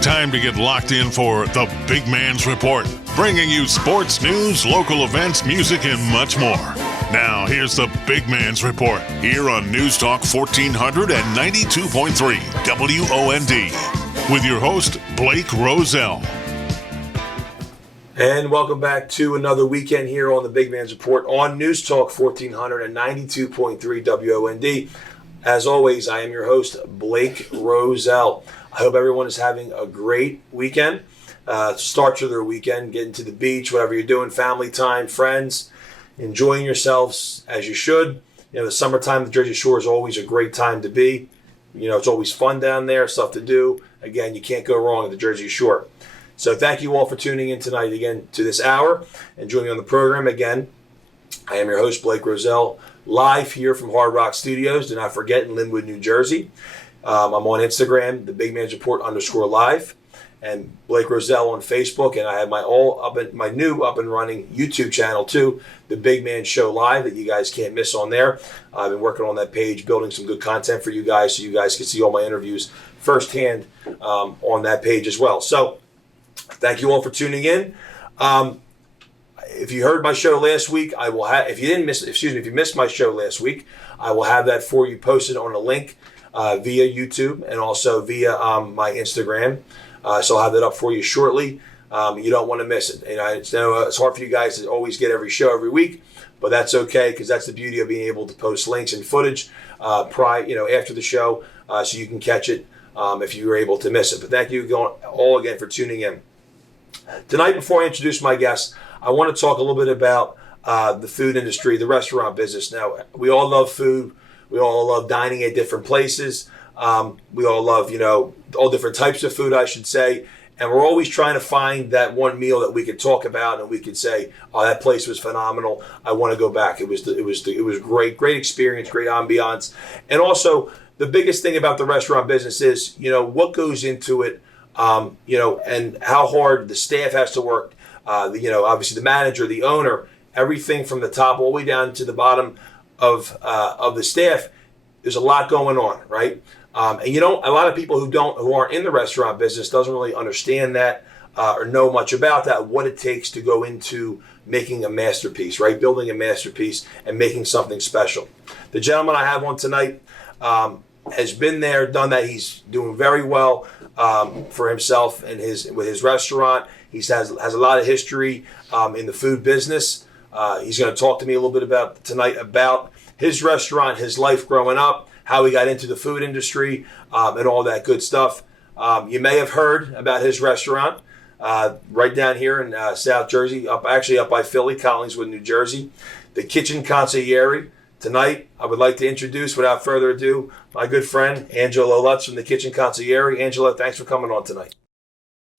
Time to get locked in for the Big Man's Report, bringing you sports news, local events, music, and much more. Now, here's the Big Man's Report here on News Talk 1400 and 92.3 WOND with your host, Blake Roselle. And welcome back to another weekend here on the Big Man's Report on News Talk 1400 and 92.3 WOND. As always, I am your host, Blake Roselle. I hope everyone is having a great weekend. Start to their weekend, getting to the beach, whatever you're doing, family time, friends, enjoying yourselves as you should. You know, the summertime, the Jersey Shore is always a great time to be. You know, it's always fun down there, stuff to do. Again, you can't go wrong at the Jersey Shore. So thank you all for tuning in tonight again to this hour and joining me on the program again. I am your host, Blake Roselle, live here from Hard Rock Studios. Do not forget, in Linwood, New Jersey. I'm on Instagram, the Big Man's Report _live, and Blake Roselle on Facebook. And I have my new up and running YouTube channel too, the Big Man Show Live, that you guys can't miss on there. I've been working on that page, building some good content for you guys, so you guys can see all my interviews firsthand on that page as well. So thank you all for tuning in. If you heard my show last week, I will have. If you missed my show last week, I will have that for you posted on a link via YouTube and also via my Instagram. So I'll have that up for you shortly. You don't want to miss it. And I know it's hard for you guys to always get every show every week, but that's okay, because that's the beauty of being able to post links and footage after the show, so you can catch it if you were able to miss it. But thank you all again for tuning in. Tonight, before I introduce my guests, I want to talk a little bit about the food industry, the restaurant business. Now, we all love food. We all love dining at different places. We all love, all different types of food, I should say. And we're always trying to find that one meal that we could talk about and we could say, "Oh, that place was phenomenal. I want to go back. It was great experience, great ambiance." And also, the biggest thing about the restaurant business is, what goes into it, and how hard the staff has to work. Obviously the manager, the owner, everything from the top all the way down to the bottom of the staff. There's a lot going on, right? And a lot of people who aren't in the restaurant business doesn't really understand that or know much about that, what it takes to go into making a masterpiece, right? Building a masterpiece and making something special. The gentleman I have on tonight has been there, done that. He's doing very well for himself and with his restaurant. He has a lot of history in the food business. He's going to talk to me a little bit about his restaurant, his life growing up, how he got into the food industry, and all that good stuff. You may have heard about his restaurant right down here in South Jersey, up by Philly, Collingswood, New Jersey, the Kitchen Consigliere. Tonight, I would like to introduce, without further ado, my good friend, Angelo Lutz from the Kitchen Consigliere. Angelo, thanks for coming on tonight.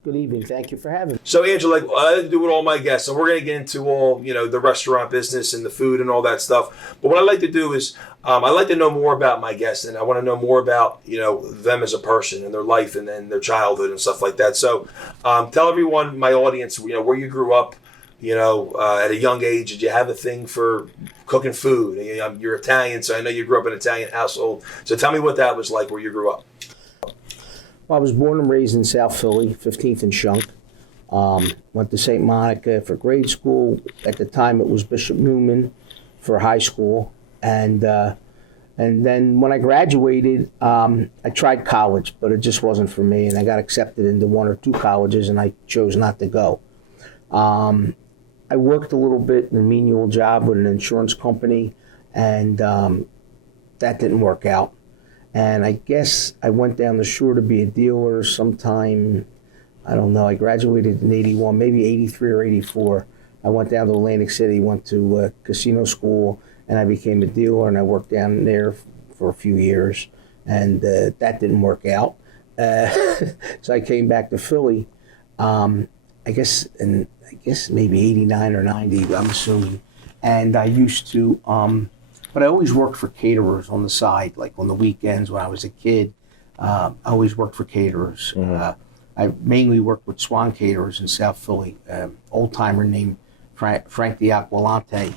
Good evening. Thank you for having me. So, Angelo, I like to do with all my guests, and we're going to get into all, the restaurant business and the food and all that stuff. But what I like to do is, I like to know more about my guests, and I want to know more about, them as a person and their life and then their childhood and stuff like that. So, tell everyone, my audience, where you grew up. At a young age, did you have a thing for cooking food? You're Italian, so I know you grew up in an Italian household. So tell me what that was like where you grew up. Well, I was born and raised in South Philly, 15th and Shunk. Went to St. Monica for grade school. At the time, it was Bishop Newman for high school. And then when I graduated, I tried college, but it just wasn't for me. And I got accepted into one or two colleges, and I chose not to go. I worked a little bit in a menial job with an insurance company, and that didn't work out. And I guess I went down the shore to be a dealer sometime, I don't know, I graduated in 81, maybe 83 or 84. I went down to Atlantic City, went to casino school, and I became a dealer, and I worked down there for a few years, and that didn't work out. So I came back to Philly, I guess maybe 89 or 90, I'm assuming. And I used to, but I always worked for caterers on the side, like on the weekends when I was a kid. I always worked for caterers. Mm-hmm. I mainly worked with Swan Caterers in South Philly, old timer named Frank D'Aquilante.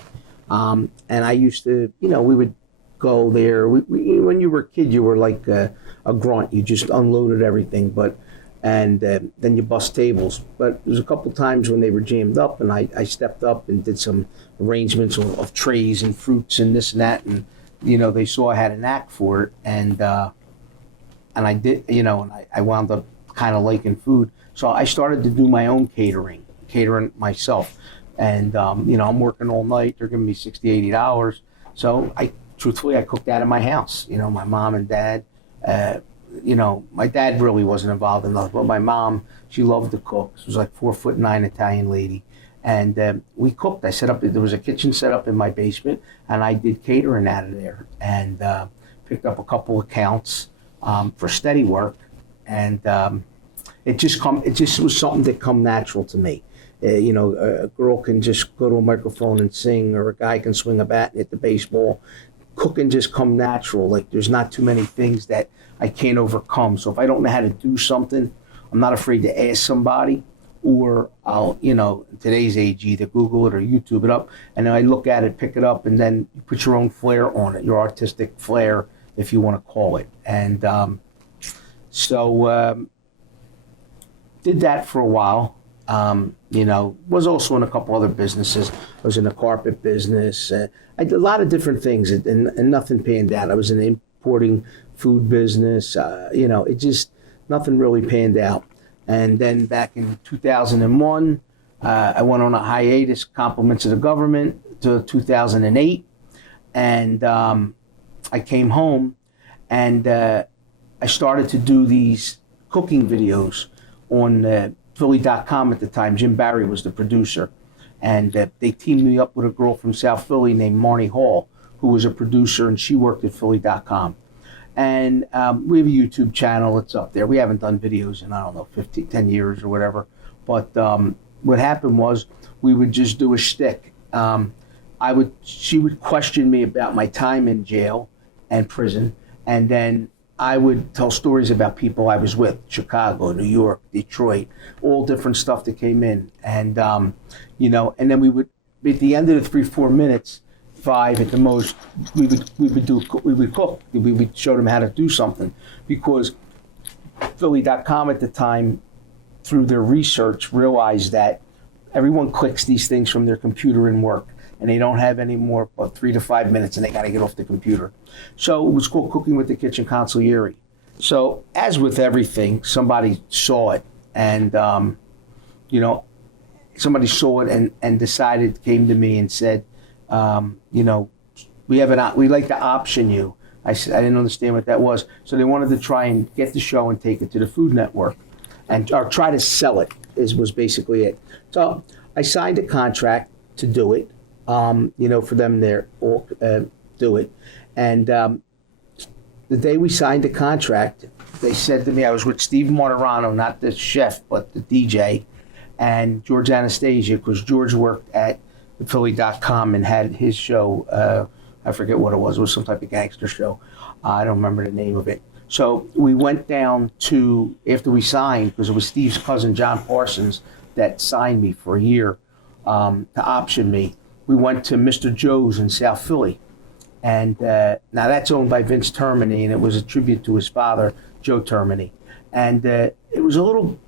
And I used to, we would go there. When you were a kid, you were like a grunt. You just unloaded everything. But and then you bust tables. But there's a couple times when they were jammed up, and I stepped up and did some arrangements of trays and fruits and this and that, and they saw I had a knack for it, and I did, and I wound up kind of liking food. So I started to do my own catering myself, and I'm working all night. They're giving me $60, $80. So truthfully, I cooked out of my house. My mom and dad. My dad really wasn't involved in that, but my mom, she loved to cook. She was like 4'9" Italian lady, and we cooked. I set up. There was a kitchen set up in my basement, and I did catering out of there, and picked up a couple accounts for steady work, and it just was something that come natural to me. A girl can just go to a microphone and sing, or a guy can swing a bat and hit the baseball. Cooking just come natural. Like, there's not too many things that I can't overcome. So if I don't know how to do something, I'm not afraid to ask somebody, or I'll, in today's age, either Google it or YouTube it up, and then I look at it, pick it up, and then you put your own flair on it, your artistic flair, if you want to call it. And did that for a while. Was also in a couple other businesses. I was in the carpet business. I did a lot of different things, and nothing panned out. I was in the importing food business. It just, nothing really panned out. And then back in 2001, I went on a hiatus, compliments of the government, to 2008. And I came home, and I started to do these cooking videos on Philly.com at the time. Jim Barry was the producer. And they teamed me up with a girl from South Philly named Marnie Hall, who was a producer, and she worked at Philly.com. And we have a YouTube channel. It's up there. We haven't done videos in, 10 years or whatever. But what happened was, we would just do a shtick. She would question me about my time in jail and prison, and then I would tell stories about people I was with, Chicago, New York, Detroit, all different stuff that came in. And, and then we would, at the end of the 3-4 minutes, 5 at the most, we would cook. We would show them how to do something, because Philly.com at the time, through their research, realized that everyone clicks these things from their computer in work, and they don't have any more but 3 to 5 minutes, and they got to get off the computer. So it was called Cooking with the Kitchen Consigliere. So as with everything, somebody saw it, and somebody saw it and decided, came to me and said, we'd like to option you. I said, I didn't understand what that was. So they wanted to try and get the show and take it to the Food Network, or try to sell it, was basically it. So I signed a contract to do it. For them there, or do it. And the day we signed the contract, they said to me, I was with Steve Martirano, not the chef, but the DJ, and George Anastasia, because George worked at the Philly.com and had his show, I forget what it was some type of gangster show. I don't remember the name of it. So we went down to, after we signed, because it was Steve's cousin, John Parsons, that signed me for a year to option me. We went to Mr. Joe's in South Philly. And now that's owned by Vince Termini, and it was a tribute to his father, Joe Termini. And it was a little,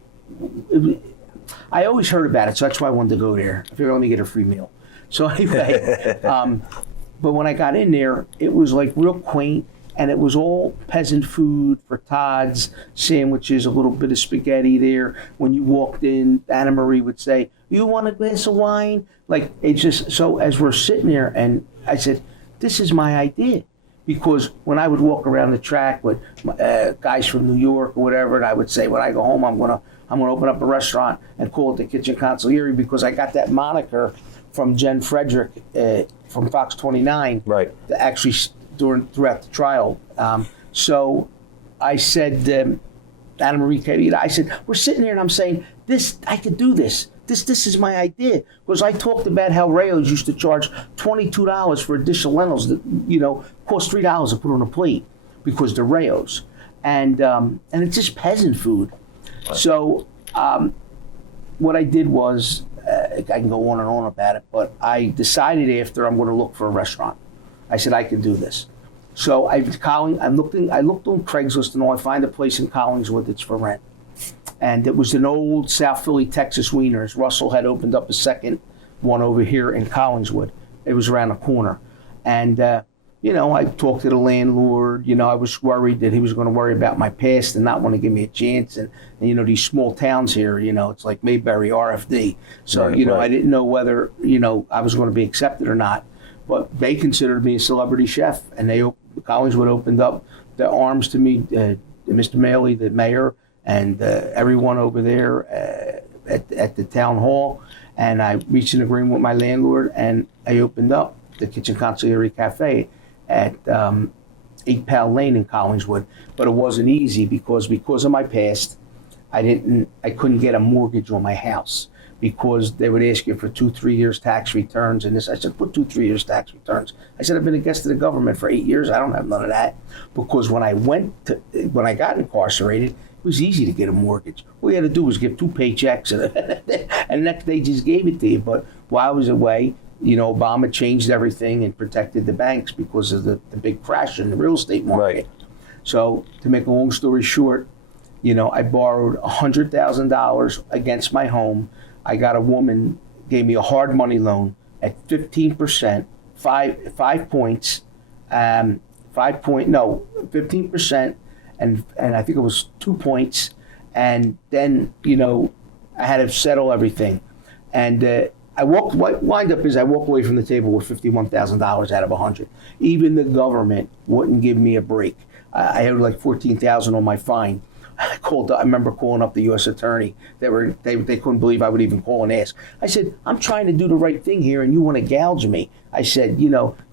I always heard about it, so that's why I wanted to go there. I figured, let me get a free meal. So anyway, but when I got in there, it was like real quaint, and it was all peasant food for Todd's, sandwiches, a little bit of spaghetti there. When you walked in, Anna Marie would say, "You want a glass of wine?" Like, it just, so as we're sitting there, and I said, this is my idea. Because when I would walk around the track with guys from New York or whatever, and I would say, when I go home, I'm gonna open up a restaurant and call it the Kitchen Consigliere, because I got that moniker from Jen Frederick from Fox 29, right? Actually, throughout the trial. So I said, Anna Marie came, I said, we're sitting here and I'm saying, I could do this. This is my idea. Because I talked about how Rayo's used to charge $22 for a dish of lentils that, cost $3 to put on a plate, because they're Rayo's. And it's just peasant food. Right. So what I did was, I can go on and on about it, but I decided after, I'm going to look for a restaurant. I said, I can do this. So I looked on Craigslist, and I find a place in Collingswood that's for rent. And it was an old South Philly Texas Wieners. Russell had opened up a second one over here in Collingswood. It was around the corner. And, I talked to the landlord. I was worried that he was going to worry about my past and not want to give me a chance. And these small towns here, it's like Mayberry, RFD. So, Right. I didn't know whether, I was going to be accepted or not. But they considered me a celebrity chef. And Collingswood opened up their arms to me, Mr. Maley, the mayor, and everyone over there at the town hall. And I reached an agreement with my landlord, and I opened up the Kitchen Consigliere Cafe at 8 Powell Lane in Collingswood. But it wasn't easy because of my past, I couldn't get a mortgage on my house because they would ask you for 2-3 years tax returns and this. I said, put 2-3 years tax returns. I said, I've been a guest of the government for 8 years. I don't have none of that. Because when I got incarcerated, it was easy to get a mortgage. All you had to do was give 2 paychecks and the next day just gave it to you. But while I was away, Obama changed everything and protected the banks because of the big crash in the real estate market. Right. So to make a long story short, I borrowed $100,000 against my home. I got a woman, gave me a hard money loan at 15%, 5 points, 15%, and I think it was 2 points. And then, I had to settle everything. And I walked away from the table with $51,000 out of 100. Even the government wouldn't give me a break. I had like $14,000 on my fine. I remember calling up the U.S. attorney. They couldn't believe I would even call and ask. I said, I'm trying to do the right thing here, and you want to gouge me. I said,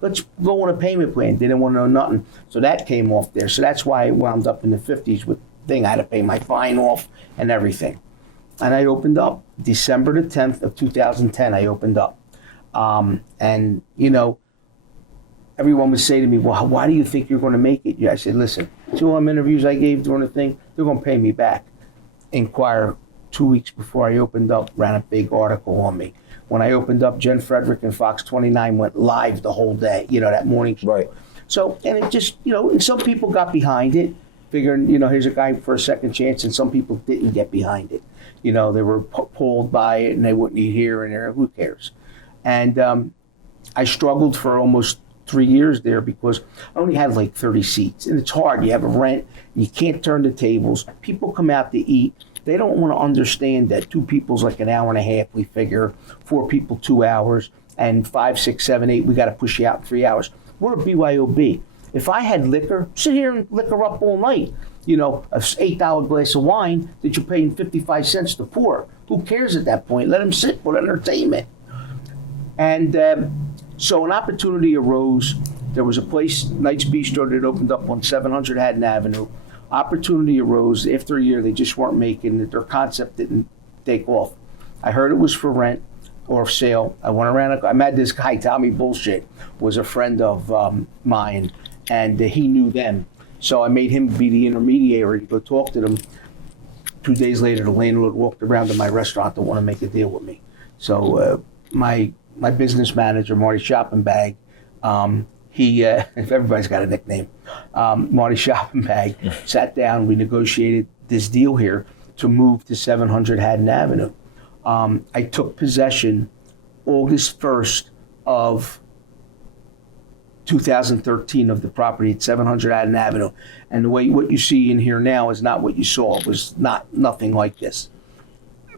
let's go on a payment plan. They didn't want to know nothing. So that came off there. So that's why I wound up in the 50s with thing. I had to pay my fine off and everything. And I opened up December the 10th of 2010. I opened up. Everyone would say to me, well, why do you think you're going to make it? I said, listen, 2 interviews I gave during the thing, they're going to pay me back. Inquirer 2 weeks before I opened up ran a big article on me. When I opened up, Jen Frederick and Fox 29 went live the whole day, that morning show. Right. So, and it just, and some people got behind it, figuring, here's a guy for a second chance, and some people didn't get behind it. They were pulled by it, and they wouldn't eat here and there. Who cares? And I struggled for almost 3 years there because I only had like 30 seats, and it's hard. You have a rent, you can't turn the tables. People come out to eat. They don't want to understand that 2 people's like an hour and a half. We figure 4 people 2 hours, and 5, 6, 7, 8. We got to push you out in 3 hours. We're a BYOB. If I had liquor, sit here and liquor up all night. A $8 glass of wine that you're paying 55 cents to pour. Who cares at that point? Let them sit for entertainment. And so an opportunity arose. There was a place, Knight's Bistro, that opened up on 700 Haddon Avenue. Opportunity arose. After a year, they just weren't making it. Their concept didn't take off. I heard it was for rent or sale. I went around. I met this guy, Tommy Bullshit, was a friend of mine, and he knew them. So I made him be the intermediary to go talk to them. 2 days later, the landlord walked around to my restaurant to want to make a deal with me. So my business manager, Marty Shoppenbag, he, if everybody's got a nickname, Marty Shoppenbag, sat down. We negotiated this deal here to move to 700 Haddon Avenue. I took possession August 1st of 2013 of the property at 700 Haddon Avenue. And what you see in here now is not what you saw. It was nothing like this.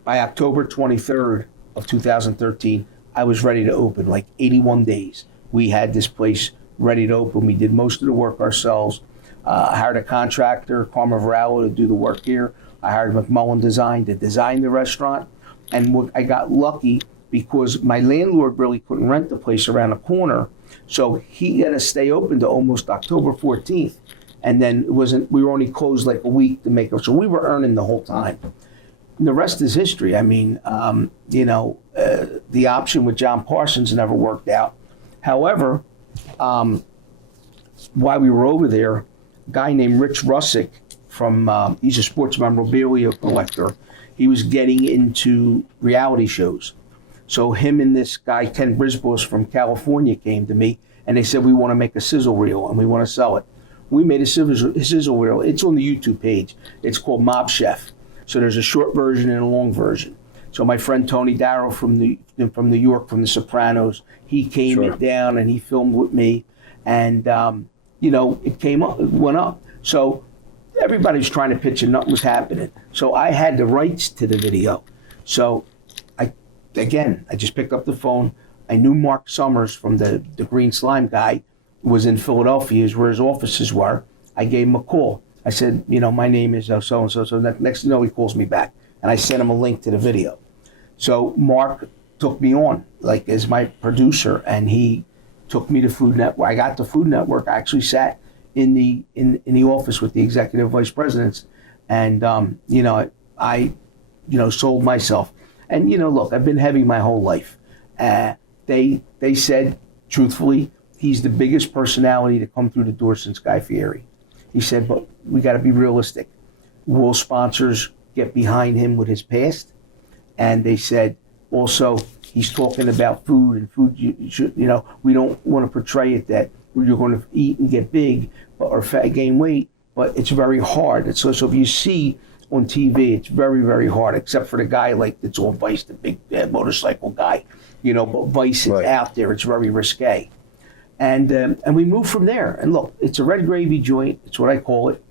By October 23rd of 2013, I was ready to open, like 81 days. We had this place ready to open. We did most of the work ourselves. I hired a contractor, Carmen Varallo, to do the work here. I hired McMullen Design to design the restaurant. And I got lucky because my landlord really couldn't rent the place around the corner. So he had to stay open to almost October 14th. And then we were only closed like a week to make it. So we were earning the whole time. And the rest is history. I mean, the option with John Parsons never worked out. However, while we were over there, a guy named Rich Russick he's a sports memorabilia collector. He was getting into reality shows. So him and this guy, Ken Brisbos from California, came to me and they said, we want to make a sizzle reel and we want to sell it. We made a sizzle reel. It's on the YouTube page. It's called Mob Chef. So there's a short version and a long version. So my friend Tony Darrow from New York, from The Sopranos, he came Sure. down and he filmed with me, and it came up, it went up. So everybody was trying to pitch and nothing was happening. So I had the rights to the video. So I just picked up the phone. I knew Mark Summers from the Green Slime guy was in Philadelphia, is where his offices were. I gave him a call. I said, my name is so-and-so. So next thing you know, he calls me back. And I sent him a link to the video. So Mark took me on, like, as my producer, and he took me to Food Network. I got to Food Network. I actually sat in the office with the executive vice presidents, and I sold myself. And look, I've been heavy my whole life. They said, truthfully, he's the biggest personality to come through the door since Guy Fieri. He said, but we got to be realistic. Will sponsors get behind him with his past? And they said, also, he's talking about food, and food, we don't want to portray it that you're going to eat and get big or gain weight, but it's very hard. So if you see on TV, it's very, very hard, except for the guy that's on Vice, the big motorcycle guy. But Vice is out there. It's very risque. And we moved from there. And look, it's a red gravy joint. It's what I call it.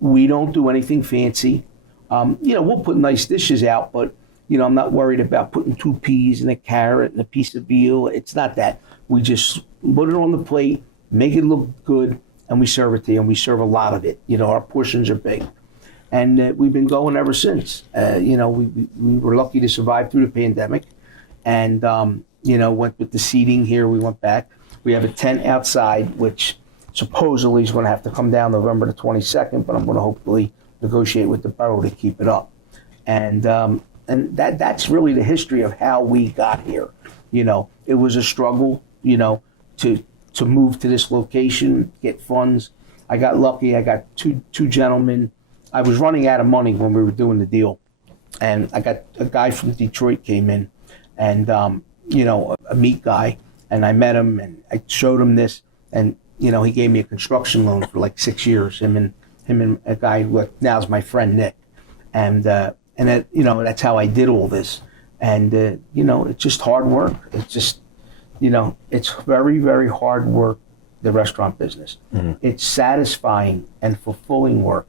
We don't do anything fancy. We'll put nice dishes out, but, I'm not worried about putting 2 peas and a carrot and a piece of veal. It's not that. We just put it on the plate, make it look good, and we serve it to you, and we serve a lot of it. Our portions are big. And we've been going ever since. We were lucky to survive through the pandemic, and, went with the seating here. We went back. We have a tent outside, which supposedly is going to have to come down November the 22nd, but I'm going to hopefully negotiate with the borough to keep it up. And that's really the history of how we got here. It was a struggle, to move to this location, get funds. I got lucky. I got two gentlemen. I was running out of money when we were doing the deal, and I got a guy from Detroit came in, and a meat guy, and I met him and I showed him this, and he gave me a construction loan for like 6 years. Him and a guy who now is my friend Nick, and that's how I did all this. And it's just hard work. It's just it's very, very hard work, the restaurant business. Mm-hmm. It's satisfying and fulfilling work,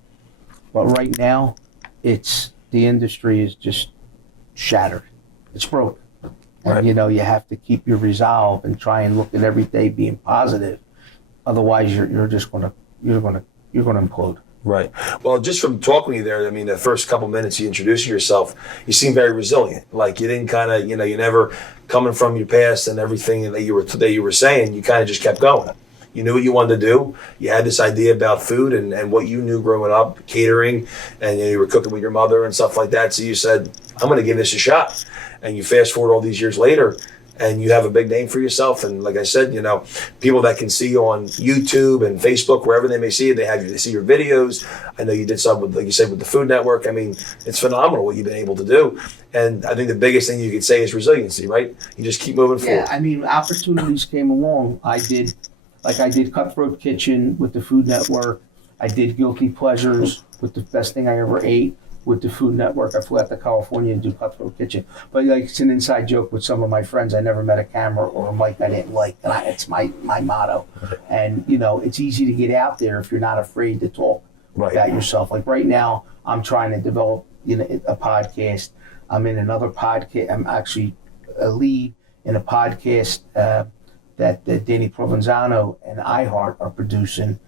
but right now the industry is just shattered. It's broke. Right. And you have to keep your resolve and try and look at every day being positive. Otherwise, you're gonna implode. Right. Well, just from talking to you there, I mean, the first couple minutes you introducing yourself, you seem very resilient. Like you didn't kind of, you never coming from your past and everything that you were saying. You kind of just kept going. You knew what you wanted to do. You had this idea about food and what you knew growing up, catering, and you were cooking with your mother and stuff like that. So you said, I'm going to give this a shot. And you fast forward all these years later, and you have a big name for yourself. And like I said, people that can see you on YouTube and Facebook, wherever they may see it, they see your videos. I know you did some with, like you said, with the Food Network. I mean, it's phenomenal what you've been able to do. And I think the biggest thing you could say is resiliency, right? You just keep moving forward. Yeah, I mean, opportunities came along. I did Cutthroat Kitchen with the Food Network. I did Guilty Pleasures with the Best Thing I Ever Ate with the Food Network. I flew out to California and do Cutthroat Kitchen. But it's an inside joke with some of my friends. I never met a camera or a mic I didn't like. And it's my motto. And, it's easy to get out there if you're not afraid to talk about yourself. Like right now, I'm trying to develop a podcast. I'm in another podcast. I'm actually a lead in a podcast that Danny Provenzano and iHeart are producing,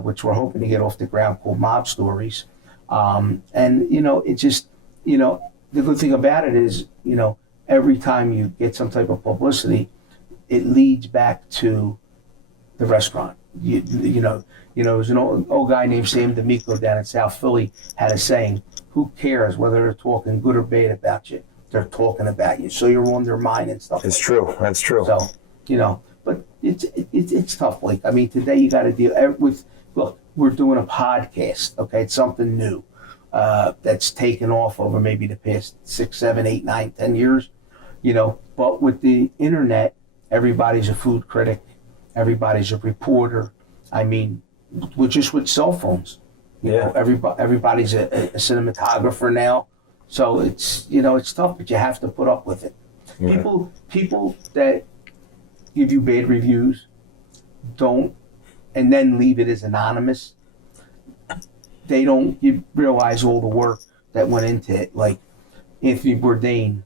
which we're hoping to get off the ground, called Mob Stories. It's just, the good thing about it is, every time you get some type of publicity, it leads back to the restaurant. There's an old guy named Sam D'Amico down in South Philly had a saying, who cares whether they're talking good or bad about you? They're talking about you. So you're on their mind and stuff. It's true. That's true. So, but it's tough, Blake. I mean, today you got to deal with, look, we're doing a podcast, okay? It's something new that's taken off over maybe the past 6, 7, 8, 9, 10 years, But with the internet, everybody's a food critic. Everybody's a reporter. I mean, with cell phones, You know, everybody's a cinematographer now, so it's it's tough, but you have to put up with it. Right. People that give you bad reviews don't, and then leave it as anonymous. They don't realize all the work that went into it. Like Anthony Bourdain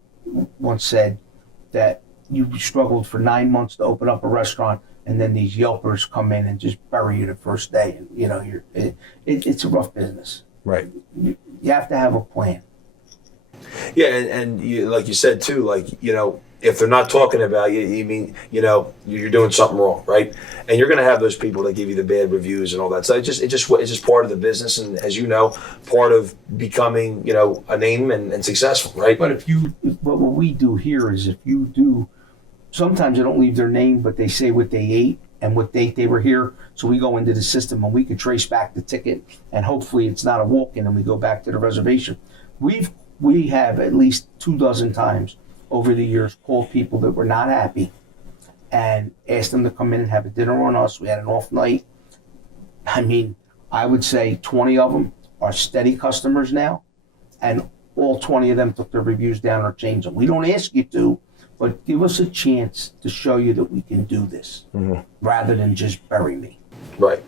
once said that you struggled for 9 months to open up a restaurant, and then these Yelpers come in and just bury you the first day. And it's a rough business. Right. You have to have a plan. Yeah, and you, like you said too, like if they're not talking about you, you mean you're doing something wrong, right? And you're going to have those people that give you the bad reviews and all that. So it's just part of the business, and as you know, part of becoming a name and successful, right? But what we do here is sometimes they don't leave their name, but they say what they ate and what date they were here. So we go into the system and we can trace back the ticket, and hopefully it's not a walk-in, and we go back to the reservation. We have at least 24 times over the years called people that were not happy and asked them to come in and have a dinner on us. We had an off night. I mean, I would say 20 of them are steady customers now, and all 20 of them took their reviews down or changed them. We don't ask you to, but give us a chance to show you that we can do this, rather than just bury me. Right.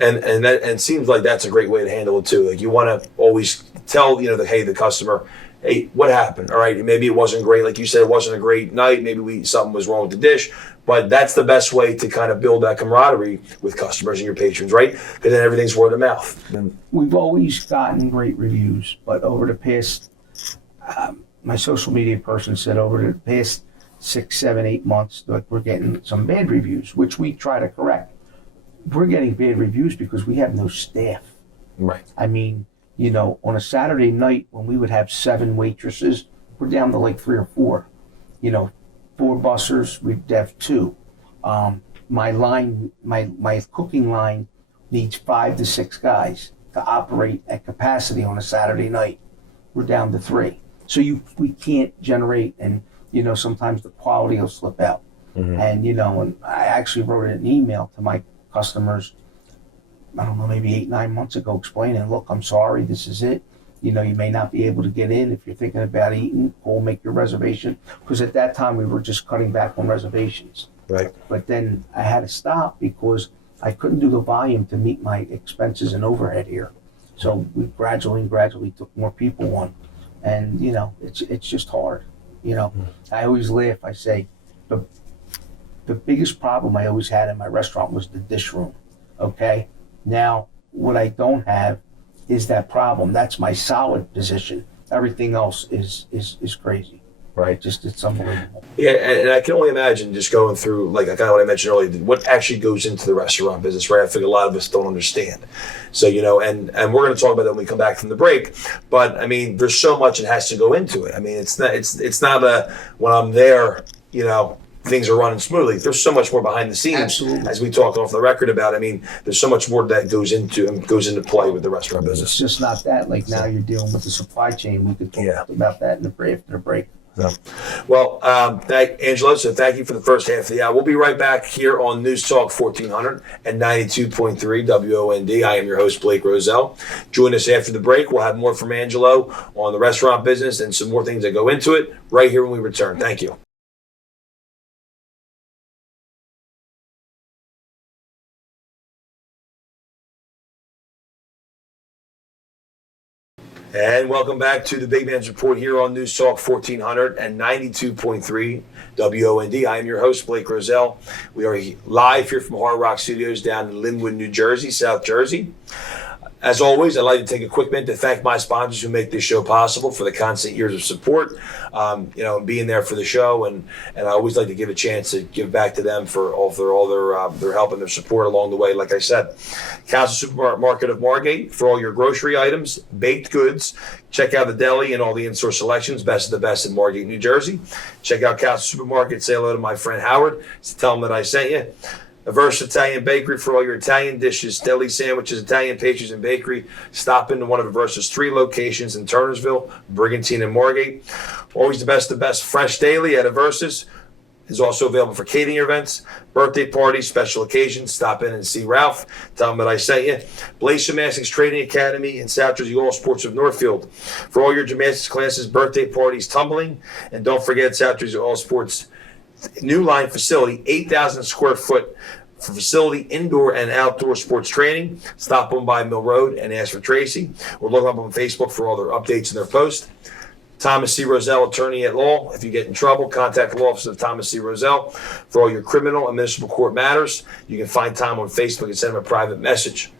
And it seems like that's a great way to handle it too. Like you want to always tell the customer, hey, what happened? All right, maybe it wasn't great. Like you said, it wasn't a great night. Maybe something was wrong with the dish. But that's the best way to kind of build that camaraderie with customers and your patrons, right? Because then everything's word of mouth. We've always gotten great reviews, but over the past, my social media person said over the past 6, 7, 8 months, like we're getting some bad reviews, which we try to correct. We're getting bad reviews because we have no staff. Right. I mean, on a Saturday night when we would have 7 waitresses, we're down to like 3 or 4. 4 bussers, we'd have 2. My cooking line needs 5 to 6 guys to operate at capacity on a Saturday night. We're down to 3. So we can't generate, and sometimes the quality will slip out. Mm-hmm. And I actually wrote an email to my customers, I don't know, maybe 8, 9 months ago, explaining, look, I'm sorry, this is it. You may not be able to get in. If you're thinking about eating, go make your reservation. Because at that time, we were just cutting back on reservations. Right. But then I had to stop because I couldn't do the volume to meet my expenses and overhead here. So we gradually took more people on. And, it's just hard. I always laugh. I say, the biggest problem I always had in my restaurant was the dish room. Okay? Now, what I don't have is that problem. That's my solid position. Everything else is crazy. Right. It's unbelievable. Yeah, and I can only imagine just going through, like kind of what I mentioned earlier, what actually goes into the restaurant business, right? I think a lot of us don't understand. So, and we're going to talk about that when we come back from the break. But, I mean, there's so much that has to go into it. I mean, it's not when I'm there, things are running smoothly. There's so much more behind the scenes. Absolutely. As we talked off the record about. I mean, there's so much more that goes into play with the restaurant business. It's just not that. Like now you're dealing with the supply chain. We could talk about that after the break. So, well, Angelo, so thank you for the first half of the hour. We'll be right back here on News Talk 1400 and 92.3 WOND. I am your host, Blake Roselle. Join us after the break. We'll have more from Angelo on the restaurant business and some more things that go into it right here when we return. Thank you. And welcome back to the Big Man's Report here on News Talk 1400 and 92.3 WOND. I am your host, Blake Roselle. We are live here from Hard Rock Studios down in Linwood, New Jersey, South Jersey. As always, I'd like to take a quick minute to thank my sponsors who make this show possible for the constant years of support, being there for the show, and I always like to give a chance to give back to them for all their help and their support along the way. Like I said, Castle Supermarket of Margate for all your grocery items, baked goods. Check out the deli and all the in-store selections, best of the best in Margate, New Jersey. Check out Castle Supermarket. Say hello to my friend Howard. Tell him that I sent you. Aversa Italian Bakery for all your Italian dishes, deli sandwiches, Italian pastries, and bakery. Stop into one of Aversa's 3 locations in Turnersville, Brigantine, and Margate. Always the best fresh daily at Aversa's. is also available for catering events, birthday parties, special occasions. Stop in and see Ralph. Tell him that I sent you. Blaze Gymnastics Training Academy in South Jersey All Sports of Northfield. For all your gymnastics classes, birthday parties, tumbling. And don't forget South Jersey All Sports new line facility, 8,000 square foot for facility, indoor and outdoor sports training. Stop on by Mill Road and ask for Tracy, or look up on Facebook for all their updates and their posts. Thomas C. Roselle, attorney at law. If you get in trouble, contact the law office of Thomas C. Roselle for all your criminal and municipal court matters. You can find Tom on Facebook and send him a private message.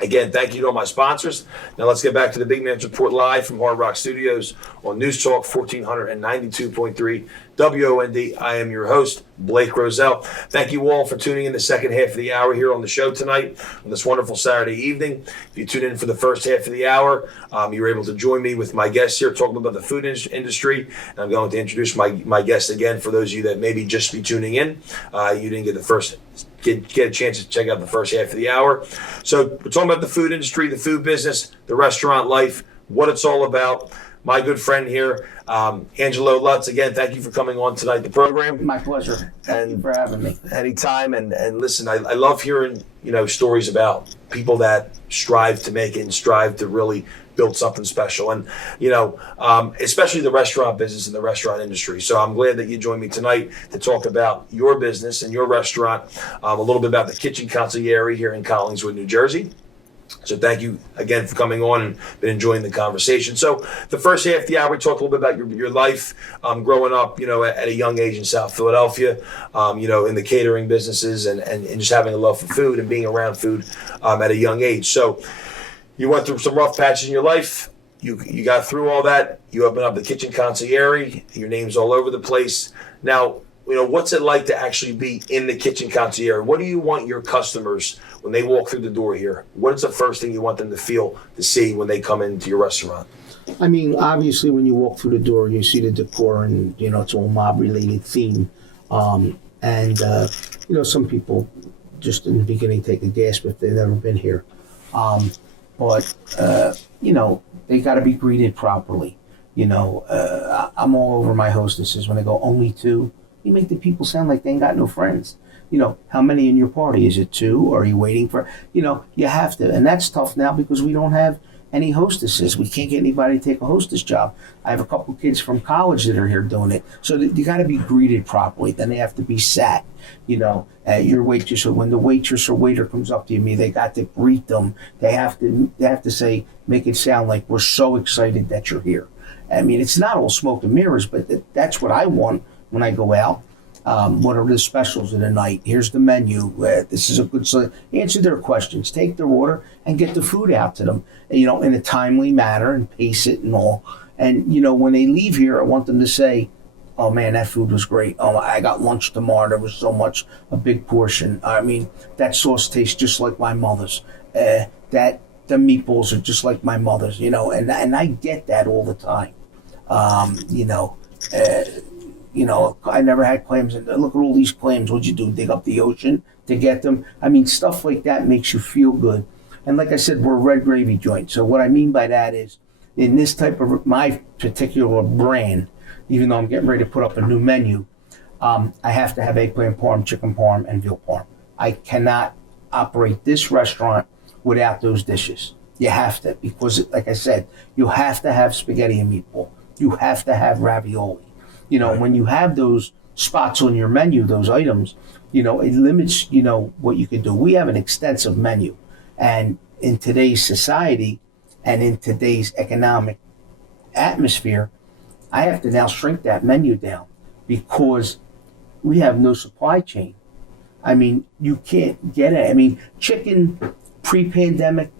Again, thank you to all my sponsors. Now let's get back to the Big Man's Report live from Hard Rock Studios on News Talk 1492.3 WOND. I am your host, Blake Roselle. Thank you all for tuning in the second half of the hour here on the show tonight on this wonderful Saturday evening. If you tune in for the first half of the hour, you were able to join me with my guests here talking about the food industry. And I'm going to introduce my guests again for those of you that maybe just be tuning in. You didn't get a chance to check out the first half of the hour. So we're talking about the food industry, the food business, the restaurant life, what it's all about. My good friend here, Angelo Lutz. Again, thank you for coming on tonight, the program. My pleasure. Thank you for having me. Anytime. And listen, I love hearing, stories about people that strive to make it and strive to really build something special. And, especially the restaurant business and the restaurant industry. So I'm glad that you joined me tonight to talk about your business and your restaurant, a little bit about the Kitchen Consigliere here in Collingswood, New Jersey. So thank you again for coming on and been enjoying the conversation. So the first half of the hour, we talked a little bit about your life growing up, at a young age in South Philadelphia, in the catering businesses and just having a love for food and being around food at a young age. So you went through some rough patches in your life. You got through all that. You opened up the Kitchen Consigliere. Your name's all over the place. Now, what's it like to actually be in the Kitchen Consigliere? What do you want your customers when they walk through the door here? What is the first thing you want them to feel, to see when they come into your restaurant? I mean, obviously, when you walk through the door, you see the decor and, it's all mob-related theme. Some people just in the beginning take a gasp if they've never been here. But they got to be greeted properly. I'm all over my hostesses when they go, only two. You make the people sound like they ain't got no friends. How many in your party? Is it two? Or are you waiting for, you have to. And that's tough now because we don't have any hostesses. We can't get anybody to take a hostess job. I have a couple kids from college that are here doing it. So you got to be greeted properly. Then they have to be sat, at your waitress. So when the waitress or waiter comes up to you, they got to greet them. They have to say, make it sound like we're so excited that you're here. I mean, it's not all smoke and mirrors, but that's what I want when I go out. What are the specials of the night? Here's the menu. This is a good, so answer their questions, take their order, and get the food out to them, in a timely manner and pace it and all. And, when they leave here, I want them to say, oh man, that food was great. Oh, I got lunch tomorrow. There was so much, a big portion. I mean, that sauce tastes just like my mother's. The meatballs are just like my mother's, and I get that all the time. I never had clams. And look at all these clams. What'd you do? Dig up the ocean to get them? I mean, stuff like that makes you feel good. And like I said, we're a red gravy joint. So what I mean by that is, in this type of, my particular brand, even though I'm getting ready to put up a new menu, I have to have eggplant parm, chicken parm, and veal parm. I cannot operate this restaurant without those dishes. You have to, because like I said, you have to have spaghetti and meatball. You have to have ravioli. When you have those spots on your menu, those items, it limits, what you can do. We have an extensive menu. And in today's society and in today's economic atmosphere, I have to now shrink that menu down because we have no supply chain. I mean, you can't get it. I mean, chicken pre-pandemic,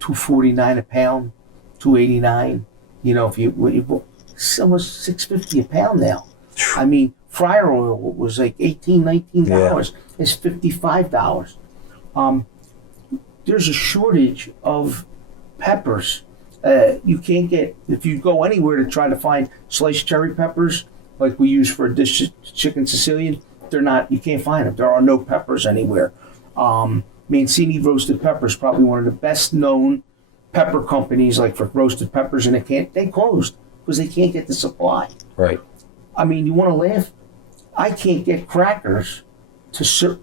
$2.49 a pound, $2.89. If you it's almost $6.50 a pound now. I mean, fryer oil was like $18, $19. Yeah. It's $55. There's a shortage of peppers. You can't get, if you go anywhere to try to find sliced cherry peppers, like we use for a dish chicken Sicilian, you can't find them. There are no peppers anywhere. Mancini Roasted Peppers, probably one of the best known pepper companies, like for roasted peppers, and they closed because they can't get the supply. Right. I mean, you want to laugh? I can't get crackers to serve,